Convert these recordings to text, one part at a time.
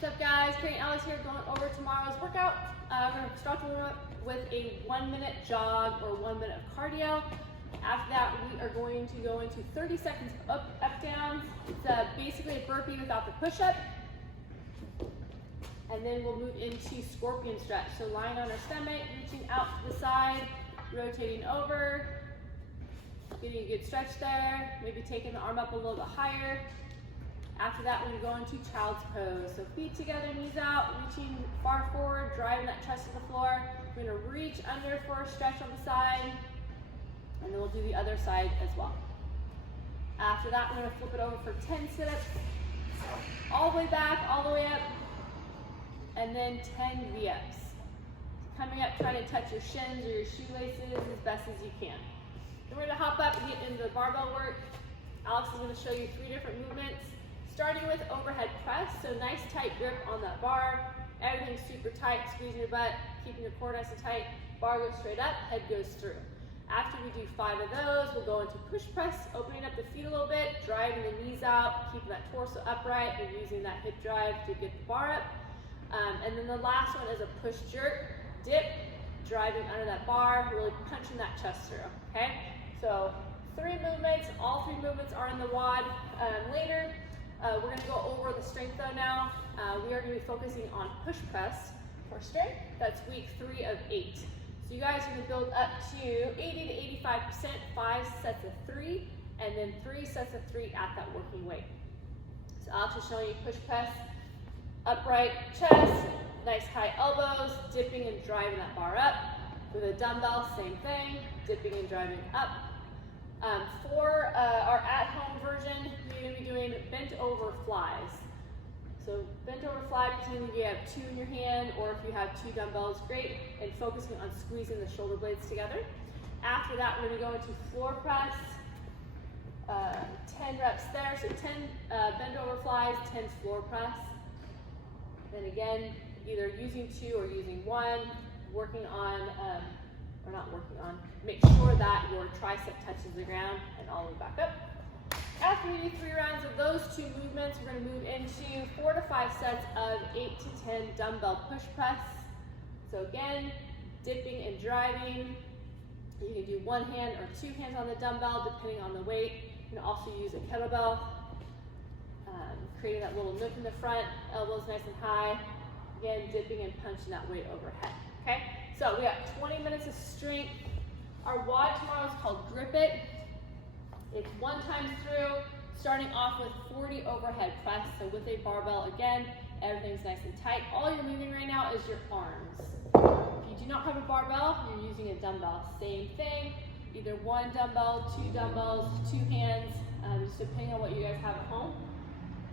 What's up guys, Kate and Alex here going over tomorrow's workout. We're going to start the warm-up with a 1 minute jog or 1 minute of cardio. After that we are going to go into 30 seconds up down. It's basically a burpee without the push-up. And then we'll move into scorpion stretch. So lying on our stomach, reaching out to the side, rotating over, getting a good stretch there, maybe taking the arm up a little bit higher. After that, we're going to into child's pose. So feet together, knees out, reaching far forward, driving that chest to the floor. We're gonna reach under for a stretch on the side, and then we'll do the other side as well. After that, we're gonna flip it over for 10 sit-ups, all the way back, all the way up, and then 10 V-ups. Coming up, trying to touch your shins or your shoelaces as best as you can. Then we're gonna hop up and get into the barbell work. Alex is gonna show you 3 different movements. Starting with overhead press, so nice tight grip on that bar. Everything's super tight, squeezing your butt, keeping your core nice and tight. Bar goes straight up, head goes through. After we do 5 of those, we'll go into push press, opening up the feet a little bit, driving the knees out, keeping that torso upright, and using that hip drive to get the bar up. And then the last one is a push jerk, dip, driving under that bar, really punching that chest through, okay? So 3 movements, all 3 movements are in the WOD later. We're going to go over the strength though now. We are going to be focusing on push press for strength. That's week 3 of 8. So you guys are going to build up to 80 to 85%, 5 sets of 3, and then 3 sets of 3 at that working weight. So Alex is showing you push press, upright chest, nice high elbows, dipping and driving that bar up. With a dumbbell, same thing, dipping and driving up. For our at-home version, you're going to be doing bent over flies. So bent over fly, pretending you have 2 in your hand, or if you have 2 dumbbells, great, and focusing on squeezing the shoulder blades together. After that, we're going to go into floor press, 10 reps there, so 10 bent over flies, 10 floor press. Then again, either using 2 or using 1, working on, or not working on, make sure that your tricep touches the ground and all the way back up. After we do 3 rounds of those 2 movements, we're going to move into 4 to 5 sets of 8 to 10 dumbbell push press. So again, dipping and driving. You can do 1 hand or 2 hands on the dumbbell depending on the weight. You can also use a kettlebell, creating that little nook in the front, elbows nice and high. Again, dipping and punching that weight overhead, okay? So we got 20 minutes of strength. Our WOD tomorrow is called Grip It. It's 1 time through, starting off with 40 overhead press. So with a barbell, again, everything's nice and tight. All you're moving right now is your arms. If you do not have a barbell, you're using a dumbbell. Same thing, either 1 dumbbell, 2 dumbbells, 2 hands, just depending on what you guys have at home.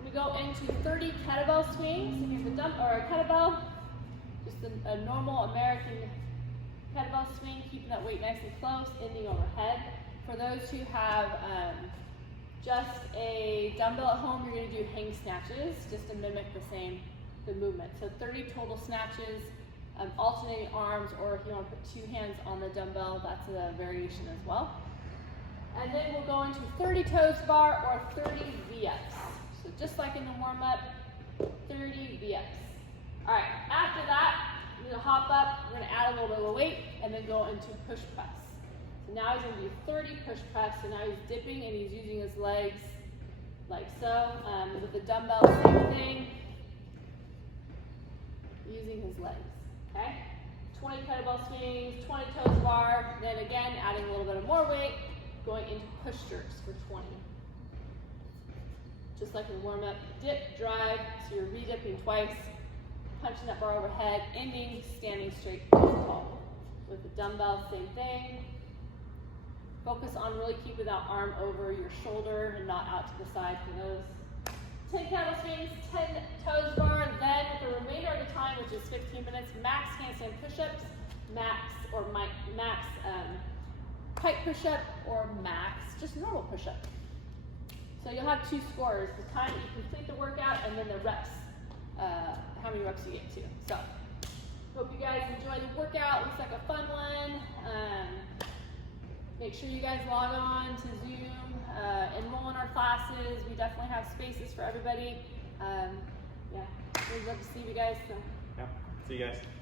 We go into 30 kettlebell swings. So here's a dumbbell or a kettlebell, just a normal American kettlebell swing, keeping that weight nice and close, ending overhead. For those who have just a dumbbell at home, you're going to do hang snatches just to mimic the movement. So 30 total snatches, alternating arms, or if you want to put 2 hands on the dumbbell, that's a variation as well. And then we'll go into 30 toes bar or 30 V-ups. So just like in the warm-up, 30 V-ups. All right, after that, we're going to hop up, we're going to add a little bit of weight, and then go into push press. So now he's going to do 30 push press, so now he's dipping and he's using his legs like so. With the dumbbell, same thing, using his legs, okay? 20 kettlebell swings, 20 toes bar, then again, adding a little bit of more weight, going into push jerks for 20. Just like in warm-up, dip, drive, so you're re-dipping twice, punching that bar overhead, ending standing straight and tall. With the dumbbell, same thing. Focus on really keeping that arm over your shoulder and not out to the side for those. 10 kettlebell swings, 10 toes bar, then with the remainder of the time, which is 15 minutes, max handstand push-ups, max pike push-up, or max just normal push-up. So you'll have 2 scores, the time that you complete the workout and then the reps, how many reps you get to. So, hope you guys enjoy the workout. Looks like a fun one. Make sure you guys log on to Zoom, enroll in our classes. We definitely have spaces for everybody. Yeah. We'd love to see you guys. So. Yeah. See you guys.